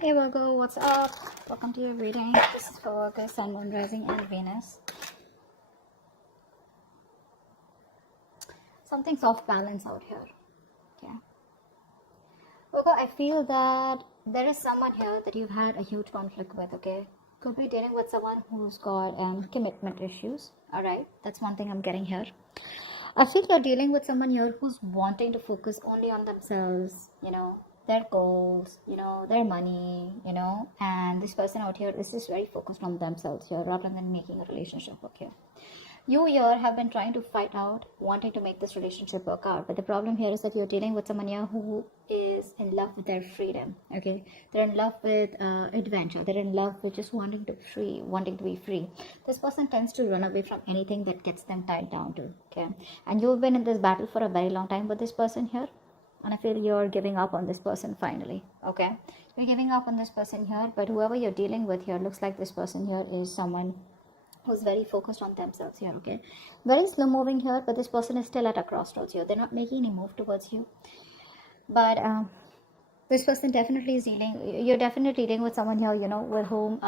Hey Virgo, what's up? Welcome to your reading. This is for Virgo, Sun, Moon, Rising, and Venus. Something's off balance out here. Okay. Virgo, I feel that there is someone here that you've had a huge conflict with, okay? Could be dealing with someone who's got commitment issues. Alright, that's one thing I'm getting here. I feel you're dealing with someone here who's wanting to focus only on themselves, their goals, their money, and this person out here is just very focused on themselves here rather than making a relationship work here. You here have been trying to fight out, wanting to make this relationship work out, but the problem here is that you're dealing with someone here who is in love with their freedom, okay? They're in love with adventure. They're in love with just wanting to be free. This person tends to run away from anything that gets them tied down to, okay? And you've been in this battle for a very long time with this person here, and I feel you're giving up on this person finally, okay? You're giving up on this person here, but whoever you're dealing with here, looks like this person here is someone who's very focused on themselves here, okay? Very slow moving here, but this person is still at a crossroads here. They're not making any move towards you. But this person definitely is you're definitely dealing with someone here, with whom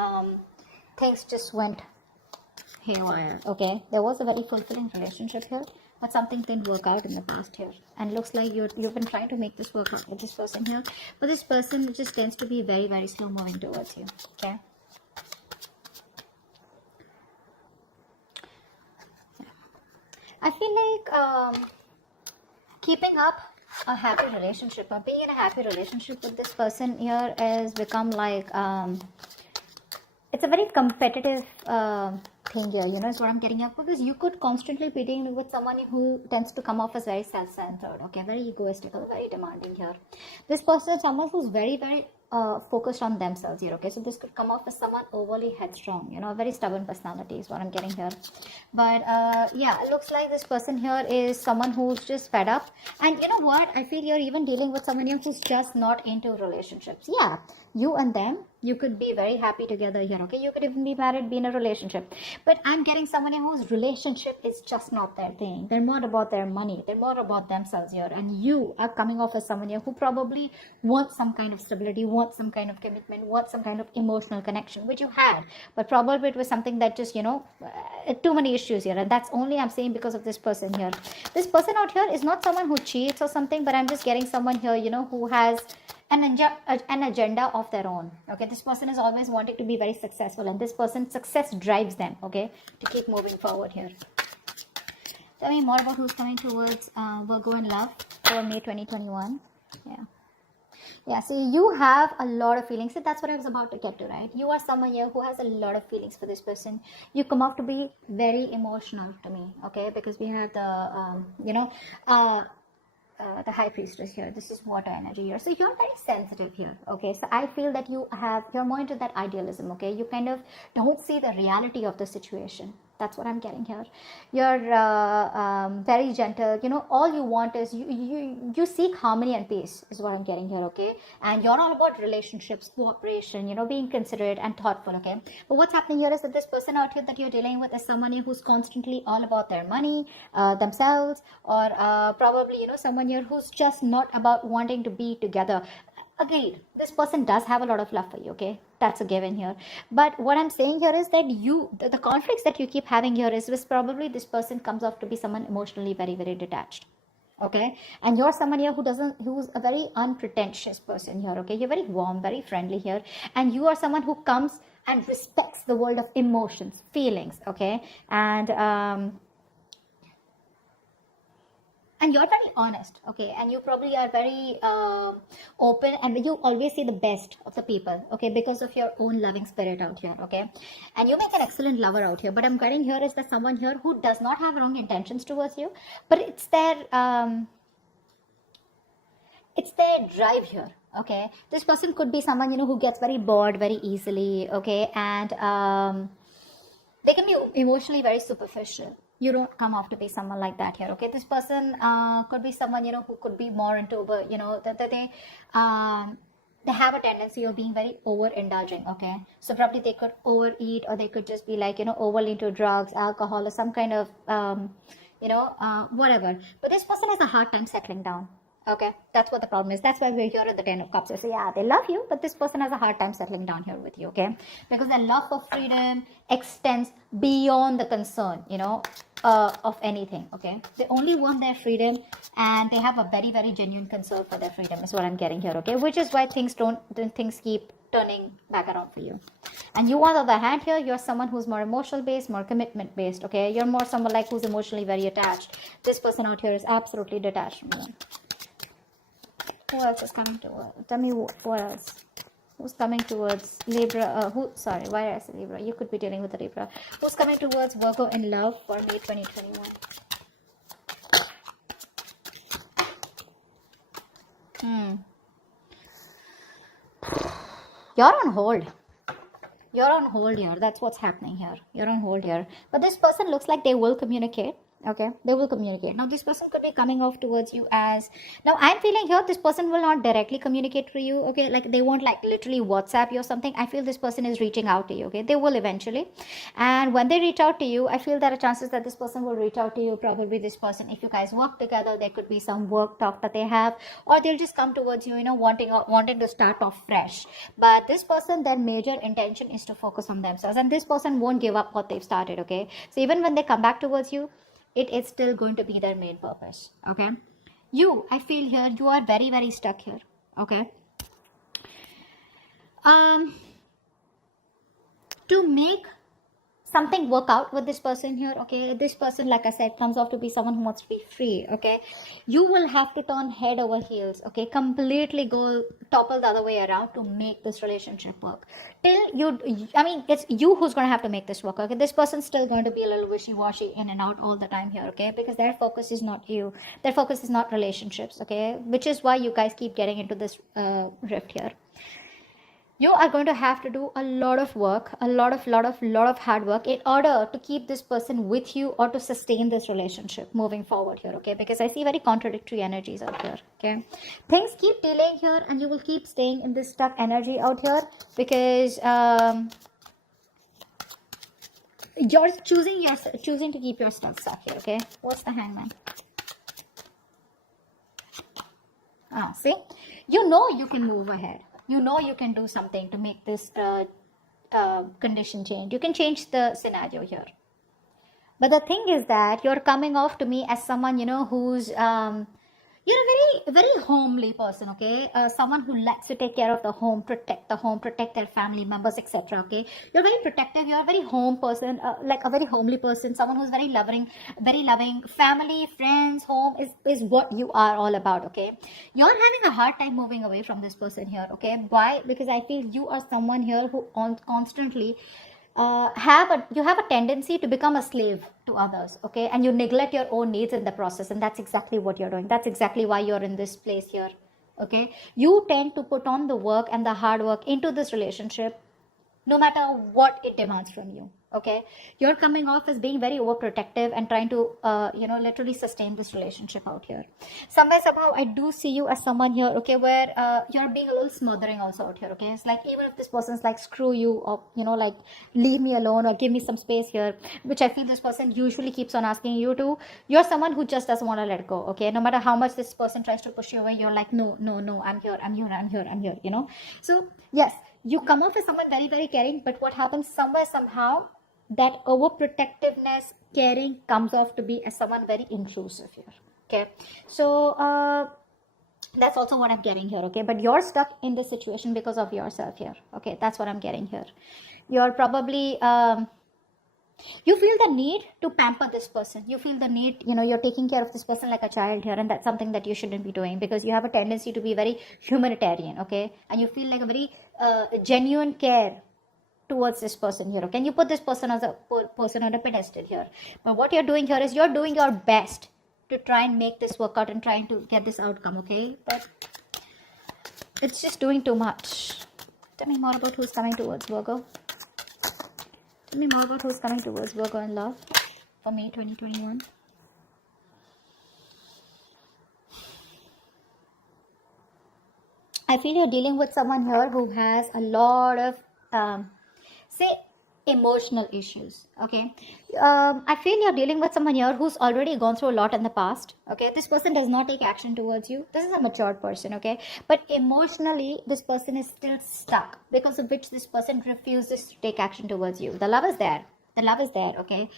things just went haywire, okay? There was a very fulfilling relationship here, but something didn't work out in the past here. And looks like you've been trying to make this work out with this person here, but this person just tends to be very, very slow moving towards you, okay? I feel like keeping up a happy relationship or being in a happy relationship with this person here has become like it's a very competitive thing here, is what I'm getting at, because you could constantly be dealing with someone who tends to come off as very self-centered, okay, very egoistical, very demanding here. This person is someone who's very, very focused on themselves here, okay? So this could come off as someone overly headstrong, a very stubborn personality is what I'm getting here. But yeah, it looks like this person here is someone who's just fed up. And you know what? I feel you're even dealing with someone here who's just not into relationships. Yeah, you and them, you could be very happy together here, okay? You could even be married, be in a relationship. But I'm getting someone whose relationship is just not their thing. They're more about their money. They're more about themselves here. And you are coming off as someone here who probably wants some kind of stability, wants some kind of commitment, wants some kind of emotional connection, which you had. But probably it was something that just, too many issues here. And that's only I'm saying because of this person here. This person out here is not someone who cheats or something, but I'm just getting someone here, who has an agenda of their own, okay? This person is always wanting to be very successful, and this person's success drives them, okay, to keep moving forward here. Tell me more about who's coming towards Virgo in love for May 2021. Yeah, see, you have a lot of feelings. See, that's what I was about to get to, right? You are someone here who has a lot of feelings for this person. You come off to be very emotional to me, okay? Because we have the, the high priestess here. This is water energy here. So you're very sensitive here, okay? So I feel that you're more into that idealism, okay? You kind of don't see the reality of the situation. That's what I'm getting here. You're very gentle. All you want is you seek harmony and peace is what I'm getting here, okay? And you're all about relationships, cooperation, being considerate and thoughtful, okay? But what's happening here is that this person out here that you're dealing with is someone who's constantly all about their money, themselves, or probably, someone here who's just not about wanting to be together. Agreed, this person does have a lot of love for you, okay? That's a given here. But what I'm saying here is that the conflicts that you keep having here is probably this person comes off to be someone emotionally very, very detached, okay? And you're someone here who's a very unpretentious person here, okay? You're very warm, very friendly here. And you are someone who comes and respects the world of emotions, feelings, okay? And you're very honest, okay? And you probably are very open, and you always see the best of the people, okay? Because of your own loving spirit out here, okay? And you make an excellent lover out here. But I'm getting here is that someone here who does not have wrong intentions towards you, but it's their drive here, okay? This person could be someone, who gets very bored very easily, okay? And they can be emotionally very superficial. You don't come off to be someone like that here, okay? This person could be someone, who could be more into, that they have a tendency of being very overindulging, okay? So probably they could overeat, or they could just be like, overly into drugs, alcohol, or some kind of, whatever. But this person has a hard time settling down. Okay, that's what the problem is. That's why we're here at the Ten of Cups. So yeah, they love you, but this person has a hard time settling down here with you, okay? Because their love for freedom extends beyond the concern, of anything, okay? They only want their freedom, and they have a very, very genuine concern for their freedom is what I'm getting here, okay? Which is why things keep turning back around for you. And you, on the other hand, here you're someone who's more emotional based, more commitment based, okay? You're more someone like who's emotionally very attached. This person out here is absolutely detached from you. Who else is coming towards? Tell me who else. Who's coming towards Libra? Sorry, why did I say Libra? You could be dealing with a Libra. Who's coming towards Virgo in love for May 2021? You're on hold. You're on hold here. That's what's happening here. You're on hold here. But this person looks like they will communicate. Okay, they will communicate. Now this person could be coming off towards you as, now I'm feeling here this person will not directly communicate to you, okay? Like they won't like literally WhatsApp you or something. I feel this person is reaching out to you, okay? They will eventually, and when they reach out to you, I feel there are chances that this person will reach out to you. Probably this person, if you guys work together, there could be some work talk that they have, or they'll just come towards you, wanting to start off fresh. But this person, their major intention is to focus on themselves, and this person won't give up what they've started, okay? So even when they come back towards you, it is still going to be their main purpose, okay? I feel here, you are very, very stuck here, okay? To make something work out with this person here, okay? This person, like I said, comes off to be someone who wants to be free, okay? You will have to turn head over heels, okay? Completely go topple the other way around to make this relationship work. It's you who's going to have to make this work, okay? This person's still going to be a little wishy-washy in and out all the time here, okay? Because their focus is not you. Their focus is not relationships, okay? Which is why you guys keep getting into this rift here. You are going to have to do a lot of work, a lot of hard work in order to keep this person with you or to sustain this relationship moving forward here, okay? Because I see very contradictory energies out here, okay? Things keep delaying here, and you will keep staying in this stuck energy out here because you're choosing to keep yourself stuck here, okay? What's the Hangman? See? You can move ahead. You can do something to make this condition change. You can change the scenario here. But the thing is that you're coming off to me as someone, who's you're a very, very homely person, okay? Someone who likes to take care of the home, protect their family members, etc. Okay, you're very protective. You're a very home person, like a very homely person, someone who's very loving. Family, friends, home is what you are all about, okay? You're having a hard time moving away from this person here, okay? Why? Because I feel you are someone here who constantly you have a tendency to become a slave to others, okay? And you neglect your own needs in the process, and that's exactly what you're doing. That's exactly why you're in this place here, okay? You tend to put on the work and the hard work into this relationship no matter what it demands from you, okay? You're coming off as being very overprotective and trying to literally sustain this relationship out here. Somehow I do see you as someone here, okay, where you're being a little smothering also out here, okay? It's like, even if this person's like, screw you, or like, leave me alone or give me some space here, which I feel this person usually keeps on asking you to, you're someone who just doesn't want to let go, okay? No matter how much this person tries to push you away, you're like, no, I'm here. So yes, you come off as someone very, very caring, but what happens somehow, that overprotectiveness, caring comes off to be as someone very intrusive here, okay? So that's also what I'm getting here, okay? But you're stuck in this situation because of yourself here, okay? That's what I'm getting here. You're probably you feel the need to pamper this person. You feel the need, you're taking care of this person like a child here, and that's something that you shouldn't be doing, because you have a tendency to be very humanitarian, okay? And you feel like a very genuine care towards this person here, okay? And you put this person as a person on a pedestal here. But what you're doing here is you're doing your best to try and make this work out and trying to get this outcome, okay? But it's just doing too much. Tell me more about who's coming towards Virgo. Tell me more about who's coming towards Virgo in love for May 2021. I feel you're dealing with someone here who has a lot of, emotional issues. Okay, I feel you're dealing with someone here who's already gone through a lot in the past. Okay, this person does not take action towards you. This is a mature person. Okay, but emotionally this person is still stuck, because of which this person refuses to take action towards you. The love is there, the love is there. Okay,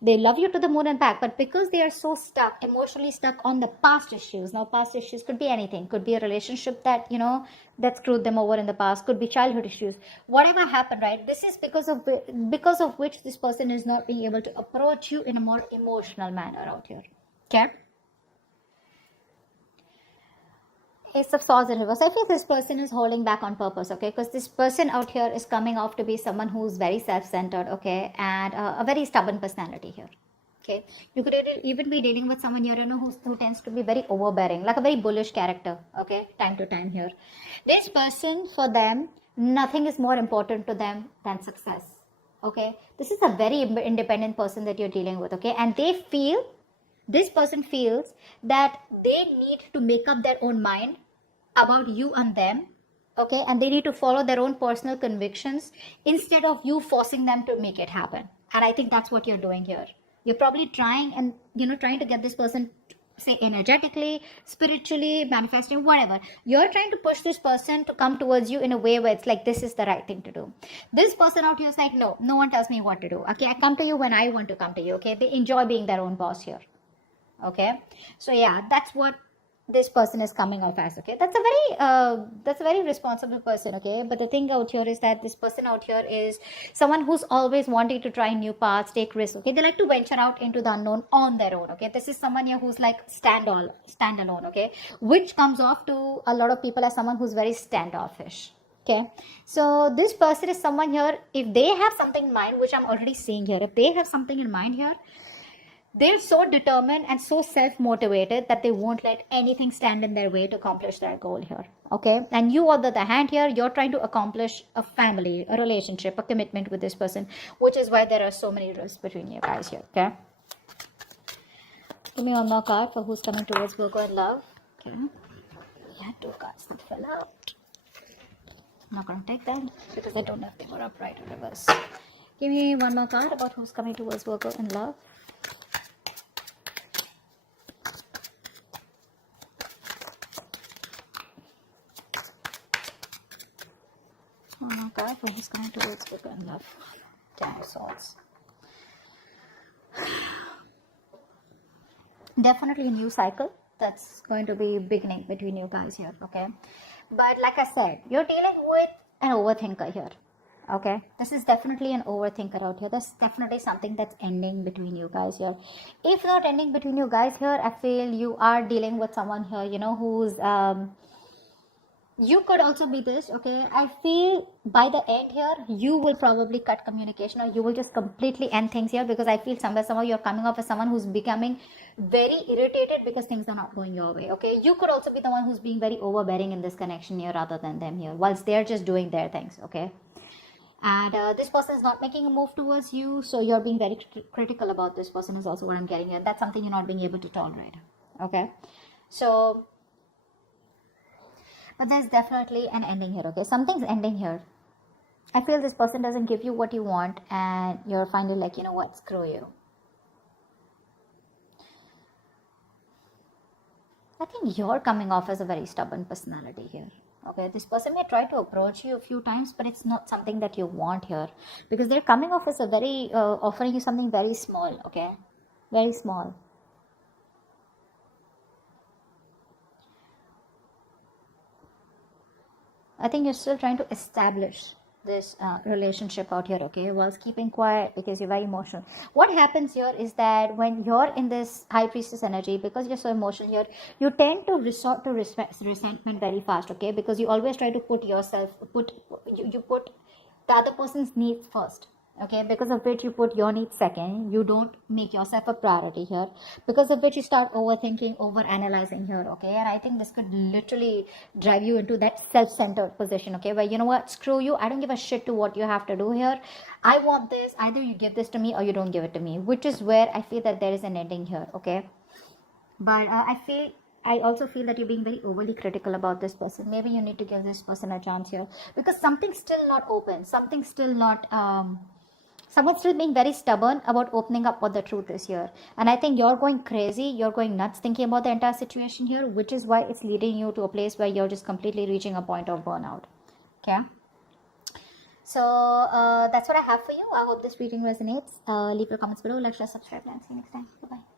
they love you to the moon and back, but because they are so stuck, emotionally stuck on the past issues. Now past issues could be anything, could be a relationship that, you know, that screwed them over in the past, could be childhood issues, whatever happened, right? This is because of which this person is not being able to approach you in a more emotional manner out here. Okay, Ace of Swords in reverse. I feel this person is holding back on purpose, okay? Because this person out here is coming off to be someone who's very self-centered, okay? And a very stubborn personality here, okay? You could even be dealing with someone here, you know, who tends to be very overbearing, like a very bullish character, okay? Time to time here. This person, for them, nothing is more important to them than success, okay? This is a very independent person that you're dealing with, okay? And they feel, this person feels that they need to make up their own mind about you and them, okay? And they need to follow their own personal convictions instead of you forcing them to make it happen. And I think that's what you're doing here. You're probably trying and, you know, trying to get this person, say, energetically, spiritually, manifesting, whatever. You're trying to push this person to come towards you in a way where it's like, this is the right thing to do. This person out here is like, no one tells me what to do, okay? I come to you when I want to come to you, okay? They enjoy being their own boss here. Okay, so yeah, that's what this person is coming off as. Okay, that's a very responsible person. Okay, but the thing out here is that this person out here is someone who's always wanting to try new paths, take risks. Okay, they like to venture out into the unknown on their own. Okay, this is someone here who's like stand alone. Okay, which comes off to a lot of people as someone who's very standoffish. Okay, so this person is someone here, if they have something in mind, which I'm already seeing here, if they have something in mind here, they're so determined and so self-motivated that they won't let anything stand in their way to accomplish their goal here. Okay, and you, on the other hand, here you're trying to accomplish a family, a relationship, a commitment with this person, which is why there are so many risks between you guys here. Okay, give me one more card for who's coming towards Virgo in love. Okay, we had two cards that fell out. I'm not going to take them because I don't know if they were upright or reverse. Give me one more card about who's coming towards Virgo in love. Oh my God, for who's coming towards Virgo in love. 10 of Swords. Definitely a new cycle that's going to be beginning between you guys here, okay? But like I said, you're dealing with an overthinker here, okay? This is definitely an overthinker out here. There's definitely something that's ending between you guys here. If not ending between you guys here, I feel you are dealing with someone here, you know, who's you could also be this, okay? I feel by the end here, you will probably cut communication, or you will just completely end things here, because I feel somehow you're coming off as someone who's becoming very irritated because things are not going your way, okay? You could also be the one who's being very overbearing in this connection here rather than them here, whilst they're just doing their things, okay? And this person is not making a move towards you, so you're being very critical about this person is also what I'm getting here. That's something you're not being able to tolerate, okay? So, but there's definitely an ending here, okay? Something's ending here. I feel this person doesn't give you what you want, and you're finally like, you know what, screw you. I think you're coming off as a very stubborn personality here, okay? This person may try to approach you a few times, but it's not something that you want here, because they're coming off as a very, offering you something very small, okay? Very small. I think you're still trying to establish this relationship out here, okay, whilst keeping quiet because you're very emotional. What happens here is that when you're in this high priestess energy, because you're so emotional here, you tend to resort to resentment very fast, okay, because you always try to put yourself, you put the other person's needs first, okay, because of which you put your needs second. You don't make yourself a priority here, because of which you start overthinking, over analyzing here, okay? And I think this could literally drive you into that self-centered position, okay, where, you know what, screw you, I don't give a shit to what you have to do here. I want this, either you give this to me or you don't give it to me, which is where I feel that there is an ending here, okay? But I also feel that you're being very overly critical about this person. Maybe you need to give this person a chance here, because something's still not open, something's still not Someone's still being very stubborn about opening up what the truth is here. And I think you're going crazy, you're going nuts thinking about the entire situation here, which is why it's leading you to a place where you're just completely reaching a point of burnout. Okay. So that's what I have for you. I hope this reading resonates. Leave your comments below, like, share, subscribe, and see you next time. Bye-bye.